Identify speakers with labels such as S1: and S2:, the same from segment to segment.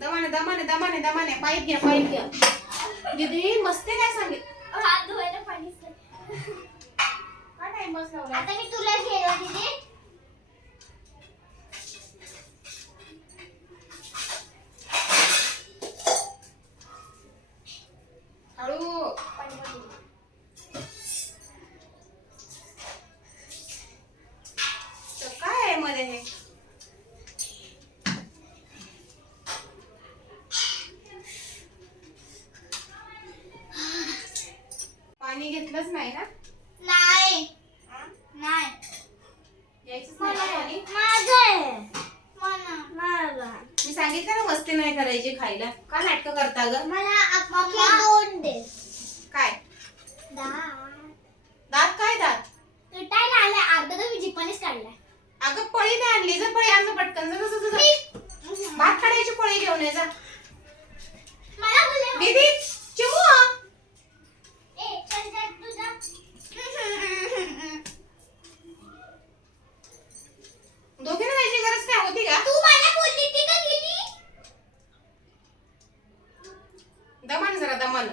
S1: दमाने दमाने दमाने पाईप घ्या पाईप घ्या. दीदी मस्ती काय सांगित?
S2: हात धुवायला नाही.
S1: काय टाइम बस लावला
S2: आता मी तुला घेऊ दीदी
S1: हळू
S2: पाणी भरून.
S1: तर काय आहे मध्ये हे पाणी घेतलंच नाही ना
S2: नाही
S1: हा?
S2: नाही
S1: यायचंच नाही मी सांगितलं ना मस्ती नाही करायची खायला. का नाटकं करता ग?
S2: मला अख्खे दोन दे.
S1: काय?
S2: दात.
S1: दात काय दात?
S2: तुटायला आले अर्धा तर मी जिपानीच काढलाय.
S1: अगं पळी नाही आणली जर पळी आणलं पटकन. जा, जा, जा, जा. भात काढायची पळी घेऊन ये जा. दीदी चिमू हा.
S2: ए चल जा तुझा
S1: दोघींना जायची गरज काय होती का
S2: तू मला बोलली ती का गेली
S1: दमान जरा दमान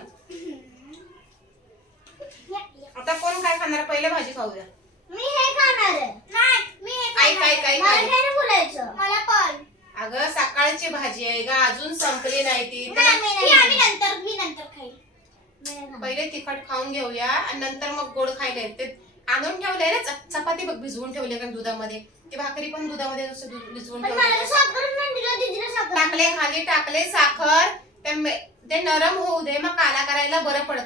S2: या, या.
S1: आता कोण काय खाणार पहिलं भाजी खाऊया
S2: मी हे खाणार आहे. नाही. मी हे
S1: काय,
S2: खाणार
S1: काय, काय,
S2: मला
S1: काय?
S2: नाही बोलायचं. मला पण.
S1: अगं सकाळची भाजी आहे ग अजून संपली नाही ती.
S2: नाही,
S1: त्याला
S2: मी नाही. आम्ही नंतर मी नंतर खाईल. मी नाही खाणार.
S1: पहिले तिखट खाऊन घेऊया आणि नंतर मग गोड खायला येईल. ते आणून ठेवलंय ना च- चपाती बघ भिजवून ठेवले का दुधामध्ये. ती भाकरी पण दुधामध्ये असं दु- भिजवून
S2: पण मला तर
S1: ठेवले
S2: साखरच नाही दिलं दीदीला साखर
S1: टाकले खाली टाकले साखर. ते मे- ते नरम होऊ दे मग काला करायला बरं पडतं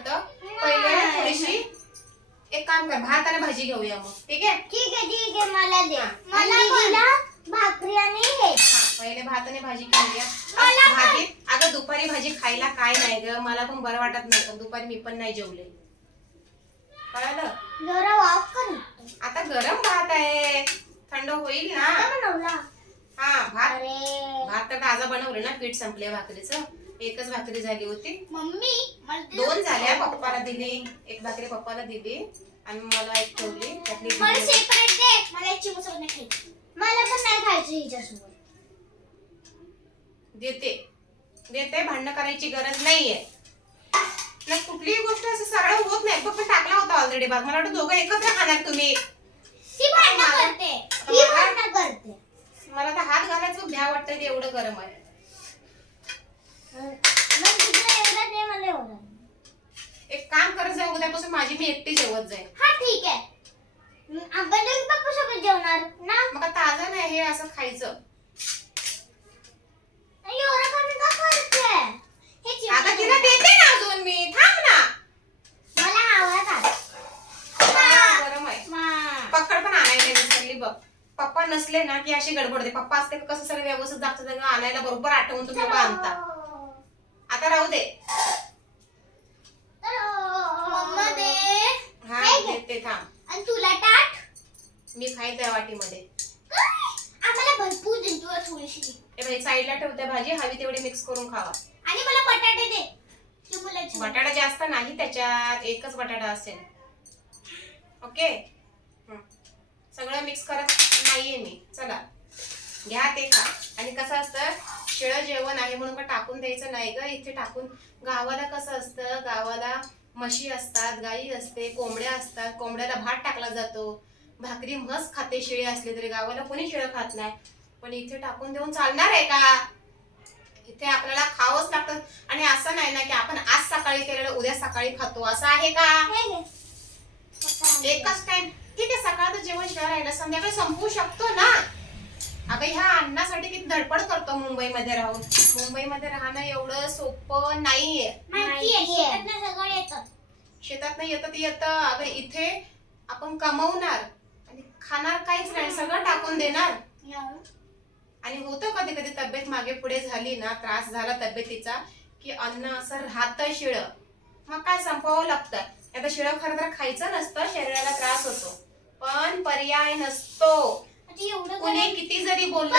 S1: काम कर भात आणि भाजी घेऊया मग. ठीक आहे?
S2: ठीक आहे ठीक आहे मला दे. मला दीदीला भाकरी आणि हे.
S1: हा, पहिले भात आणि भाजी खाऊया. भाजी अगं दुपारी भाजी खायला काय नाही ग? मला पण बरं वाटत नाही. पण दुपारी मी पण नाही जेवले. कळालं?
S2: जरा वाफ कर
S1: आता गरम भात आहे. थंड होईल ना.
S2: आता बनवला.
S1: हा भात.
S2: अरे.
S1: भात तर ताजा बनवले ना पीठ संपले भाकरीचं. एकच भाकरी झाली होती.
S2: मम्मी मला ते-
S1: दोन झाल्या पप्पाला दिली. एक भाकरी पप्पाला दिली. आणि मला एक ठेवली त्यातली
S2: मला. सेपरेट दे. मला एक चिमूट नाही खायची. मला पण नाही खायचं हिच्यासोबत.
S1: देते. देते भांडणं करायची गरज नाहीये. ना कुठलीही गोष्ट असं सरळ होत नाही. पण टाकला होता ऑलरेडी भात. मला वाटतं दोघं एकत्र खाणार तुम्ही.
S2: ती भांडणं करते. ती भांडणं करते.
S1: मला तर हात घालायचं भ्या वाटतं ते एवढं गरम आहे.
S2: मग तुला एवढा दे मला एवढा.
S1: एक काम करत जाऊ उद्यापासून माझी मी एकटी जेवत जाईल
S2: हा ठीक आहे. मग आपण दोघी पप्पा सोबत जेवणार ना?
S1: मग ताजं नाही हे असं खायचं.
S2: एवढं कमी का करते हे चिमूट
S1: आता तिला देते ना अजून मी. थांब ना.
S2: मला आवडतात
S1: हा, गरम आहे.
S2: मा.
S1: पकड पण आणायला विसरली बघ. पप्पा नसले ना की अशी गडबड होते. पप्पा असते का कसं सगळं व्यवस्थित सगळं आणायला बरोबर आठवून तुम्ही आता राहू दे
S2: मम्मा दे
S1: देते थांब.
S2: आणि तुला टाट
S1: मी खाईल त्या वाटीमध्ये.
S2: आम्हाला भरपूर दे तुला थोडीशी.
S1: हे बाई साईडला ठेवते भाजी हवी तेवढी मिक्स करून खावा.
S2: आणि मला बटाटे दे.
S1: बटाटा जास्त नाही त्याच्यात एकच बटाटा असेल. ओके? हं. सगळं मिक्स करत नाहीये मी. चला. घ्या ते खा. आणि कसं असतं शिळं जेवण आहे म्हणून का टाकून द्यायचं नाही ग. इथे टाकून गावाला कसं असतं? गावाला म्हशी असतात गाई असते कोंबड्या असतात कोंबड्याला भात टाकला जातो. भाकरी मस्त खाते शिळे असले तरी गावाला कोणी शिळं खात नाही. पण इथे टाकून देऊन चालणार आहे का? इथे आपल्याला खावंच लागतं. आणि असं नाही ना की आपण आज सकाळी केलेलं उद्या सकाळी खातो. असं आहे का. एकच टाइम ठीक आहे सकाळचं जेवण शिवाय राहिलं संध्याकाळी संपवू शकतो ना. अगं ह्या अन्नासाठी किती धडपड करतो मुंबईमध्ये राहून. मुंबईमध्ये राहणं एवढं सोपं नाहीये.
S2: शेतातनं सगळं येतं.
S1: शेतात नाही येतं ते येतं. अगं इथे आपण कमवणार आणि खाणार काहीच नाही सगळं टाकून देणार. आणि होतं कधी कधी तब्येत मागे पुढे झाली ना त्रास झाला तब्येतीचा की अन्न असं राहतं शिळ. मग काय संपवावं लागतं? आता शिळं खरं तर खायचं नसतं शरीराला त्रास होतो. पण पर्याय नसतो. कुणी किती जरी बोललं.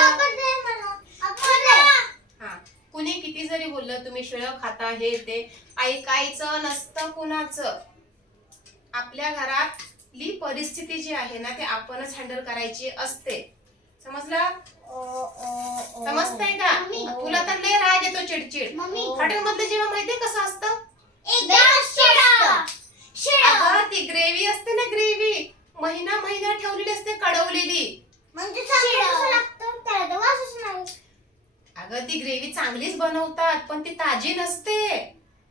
S1: हा. कुणी किती जरी बोललं तुम्ही शिळं खाता हे ते. ऐकायचं नसतं कुणाचं. आपल्या घरातली परिस्थिती जी आहे ना ते आपणच हँडल करायची असते. समजलं. समजतंय का. तुला तर लय राग येतो चिडचिड.
S2: मम्मी.
S1: हॉटेलमधलं जेवण माहितीये कसं असतं? ती ग्रेव्ही असते ना ग्रेव्ही महिना महिना ठेवलेली असते कडवलेली
S2: मग ते चांगलं कसं लागतं? त्याला तर वासच नाही.
S1: अगं ती ग्रेव्ही चांगलीच बनवतात पण ती ताजी नसते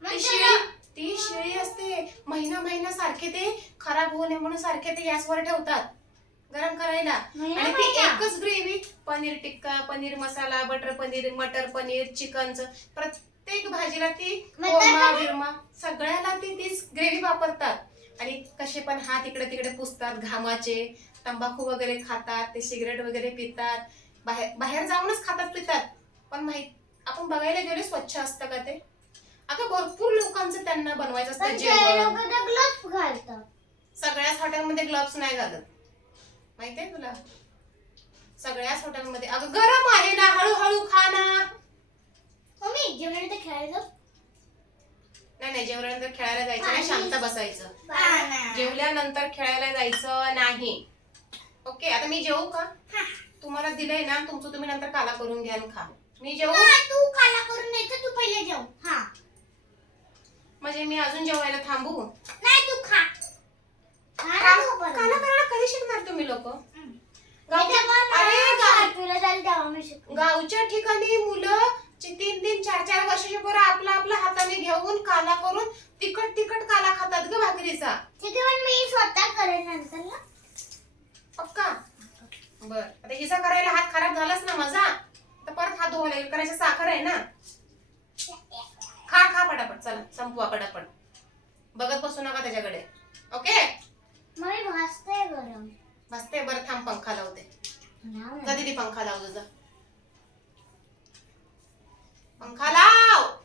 S2: मग
S1: ती
S2: त्याला-
S1: शिळी ती शिळी असते महिना महिना सारखे ते खराब होऊ नये म्हणून सारखे ते गॅसवर ठेवतात गरम करायला
S2: महिना
S1: आणि ती
S2: महिना?
S1: एकच ग्रेव्ही पनीर टिक्का पनीर मसाला बटर पनीर मटर पनीर चिकनचं प्रत्येक भाजीला ती
S2: मटर
S1: कोरमा
S2: पनीर?
S1: बिरमा सगळ्याला ती तीच ग्रेव्ही वापरतात आणि कसे पण हात इकडे तिकडे पुसतात घामाचे तंबाखू वगैरे खातात ते सिगरेट वगैरे पितात. बाहेर बाहेर जाऊनच खातात पितात. पण माहीत आपण बघायला गेले स्वच्छ असतं का ते? अगं भरपूर लोकांचं त्यांना बनवायचं असतं
S2: ते
S1: जेवण.
S2: gloves घालतात.
S1: सगळ्याच हॉटेलमध्ये ग्लव्स नाही घालत. माहितीये तुला? सगळ्याच हॉटेलमध्ये. अगं गरम आहे ना हळूहळू खा ना.
S2: मम्मी, जेवणानंतर खेळायचं?
S1: नाही नाही जेवल्यानंतर खेळायला जायचं नाही शांत बसायचं. जेवल्यानंतर खेळायला जायचं नाही. ओके आता मी जेवू का? तुम्हाला दिलंय ना तुमचं तुम्ही नंतर काला करून घ्या आणि खा. मी जेवू?
S2: नाही, तू काला करून यायचं, तू पहिले जेव. हा.
S1: म्हणजे मी अजून जेवायला थांबू?
S2: नाही, तू खा.
S1: काला करायला कधी शिकणार तुम्ही लोक. गावच्या ठिकाणी मुलं तीन तीन चार चार वर्षाचे पोरं आपला आपला हाताने घेऊन काला करून तिखट तिखट काला खातात ग भाकरीचा.
S2: ठीक आहे पण मी स्वतः करेन नंतर ना.
S1: पक्का? बर. आता हिचा करायला हात खराब झालाच ना माझा. तर परत हात धुवा लागेल. करायची साखर आहे ना. खा खा पटापट. चला संपवा पटापट. बघत बसू नका त्याच्याकडे. ओके?
S2: मम्मी भाजतंय गरम.
S1: मस्त आहे बरं थांब पंखा लावते. कधी ती पंखा लावतो जा no canal.